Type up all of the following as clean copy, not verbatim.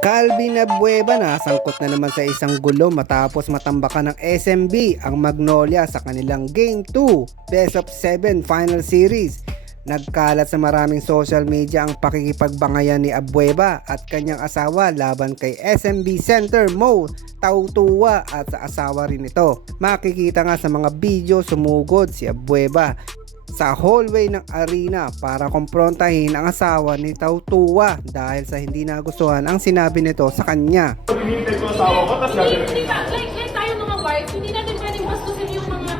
Calvin Abueva nasangkot na naman sa isang gulo matapos matambakan ng SMB ang Magnolia sa kanilang Game 2 Best of 7 Final Series. Nagkalat sa maraming social media ang pakikipagbangayan ni Abueva at kanyang asawa laban kay SMB Center Mo Tautuwa at sa asawa rin ito. Makikita nga sa mga video sumugod si Abueva sa hallway ng arena para kumprontahin ang asawa ni Tautuwa dahil sa hindi nagustuhan ang sinabi nito sa kanya. Hinihintay ko asawa ko, tapos gagawin. Hindi ba, like tayo mga wife, hindi natin pwedeng bastusin yung mga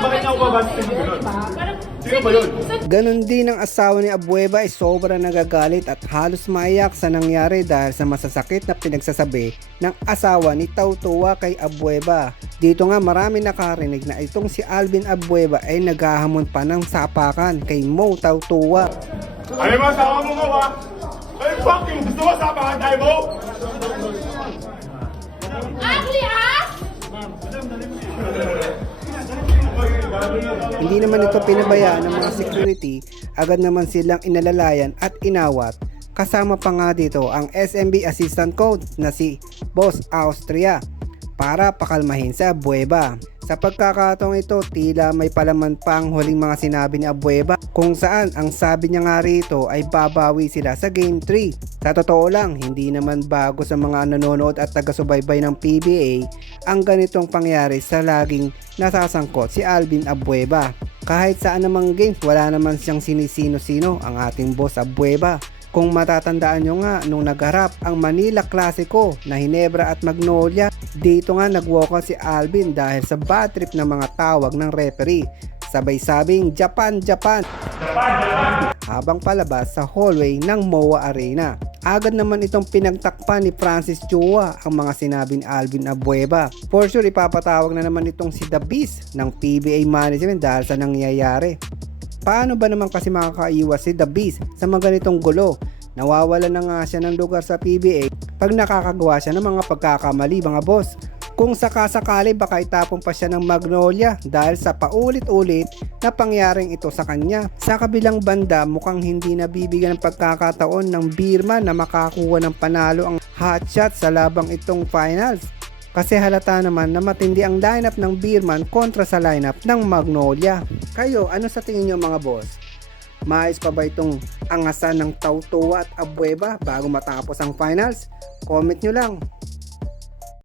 Bakit ako babastusin yung ganun? diba? Parang, Sino ba yun? Ganon din ang asawa ni Abueva ay sobrang nagagalit at halos maiyak sa nangyari dahil sa masasakit na pinagsasabi ng asawa ni Tautuwa kay Abueva. Dito nga marami nakarinig na itong si Alvin Abueva ay naghahamon pa ng sapakan kay Mo Tautuwa. Ano yung asawa mo gawa? Ay, fuck you! Gusto mo sapakan tayo mo? ugly ass! Hindi naman ito pinabayaan ng mga security, agad naman silang inalalayan at inawat. Kasama pa nga dito ang SMB assistant coach na si Boss Austria para pakalmahin sa Abueva. Sa pagkakataong ito, tila may palaman pang huling mga sinabi ni Abueva kung saan ang sabi niya nga rito ay babawi sila sa Game 3. Sa totoo lang, hindi naman bago sa mga nanonood at taga-subaybay ng PBA ang ganitong pangyari sa laging nasasangkot si Alvin Abueva. Kahit saan namang games, wala naman siyang sinisino-sino ang ating Boss Abueva. Kung matatandaan nyo nga nung nagharap ang Manila Clasico na Hinebra at Magnolia, dito nga nagwalkout si Alvin dahil sa bad trip ng mga tawag ng referee. Sabay sabing Japan, Japan habang palabas sa hallway ng MOA Arena. Agad naman itong pinagtakpan ni Francis Chua ang mga sinabi ni Alvin Abueva. For sure ipapatawag na naman itong si The Beast ng PBA management dahil sa nangyayari. Paano ba naman kasi makakaiwas si The Beast sa mga ganitong gulo? Nawawala na nga siya ng lugar sa PBA pag nakakagawa siya ng mga pagkakamali mga boss. Kung sakasakali baka itapon pa siya ng Magnolia dahil sa paulit-ulit na pangyaring ito sa kanya. Sa kabilang banda mukhang hindi nabibigyan ng pagkakataon ng Beerman na makakuha ng panalo ang hotshot sa labang itong finals. Kasi halata naman na matindi ang lineup ng Beerman kontra sa lineup ng Magnolia. Kayo, ano sa tingin nyo mga boss? Maayos pa ba itong angasan ng Tautuwa at Abueva bago matapos ang finals? Comment nyo lang.